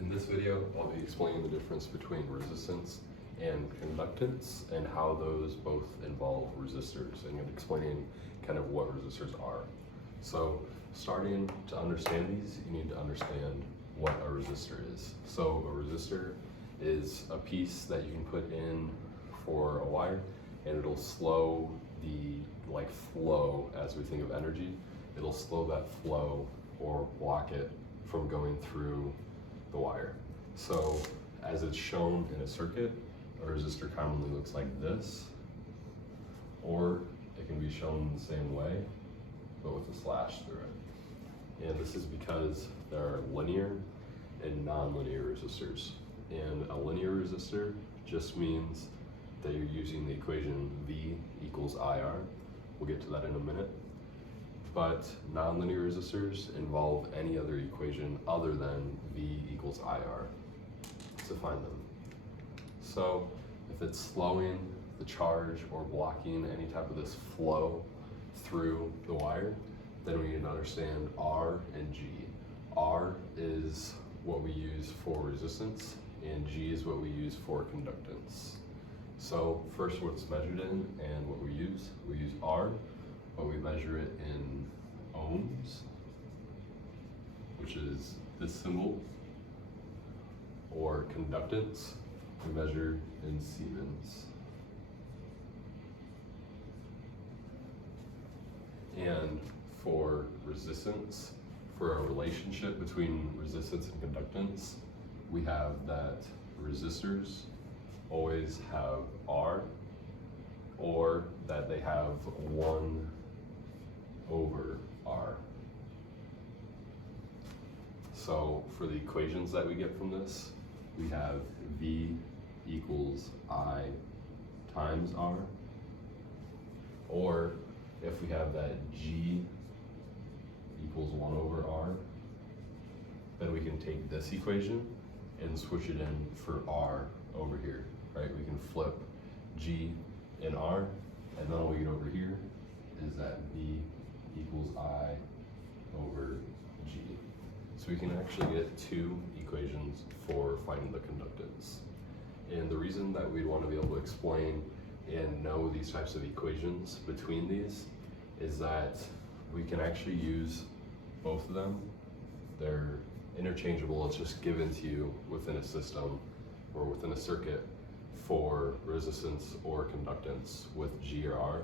In this video, I'll be explaining the difference between resistance and conductance and how those both involve resistors, and explaining kind of what resistors are. So starting to understand these, you need to understand what a resistor is. So a resistor is a piece that you can put in for a wire, and it'll slow the flow as we think of energy. It'll slow that flow or block it from going through the wire. So as it's shown in a circuit, a resistor commonly looks like this, or it can be shown the same way, but with a slash through it. And this is because there are linear and non-linear resistors. And a linear resistor just means that you're using the equation V equals IR. We'll get to that in a minute. But non-linear resistors involve any other equation other than V equals IR to find them. So if it's slowing the charge or blocking any type of this flow through the wire, then we need to understand R and G. R is what we use for resistance, and G is what we use for conductance. So first, what's measured in and what we use R, but we measure it in ohms, which is this symbol, or conductance, we measure in siemens. And for resistance, for a relationship between resistance and conductance, we have that resistors always have R, or that they have 1 over R. So for the equations that we get from this, we have V equals I times R, or if we have that G equals 1 over R, then we can take this equation and switch it in for R over here, right? We can flip G and R, and then all we get over here is that V equals I over G. So we can actually get 2 equations for finding the conductance. And the reason that we'd want to be able to explain and know these types of equations between these is that we can actually use both of them. They're interchangeable. It's just given to you within a system or within a circuit for resistance or conductance with G or R,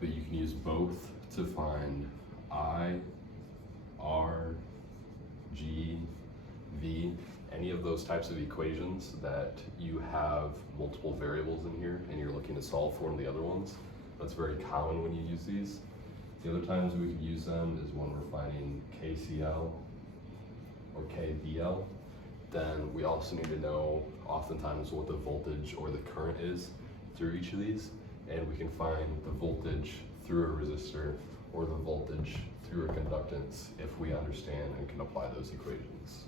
but you can use both to find I, R, G, V, any of those types of equations that you have multiple variables in here and you're looking to solve for one of the other ones. That's very common when you use these. The other times we could use them is when we're finding KCL or KVL. Then we also need to know oftentimes what the voltage or the current is through each of these, and we can find the voltage through a resistor or the voltage through a conductance if we understand and can apply those equations.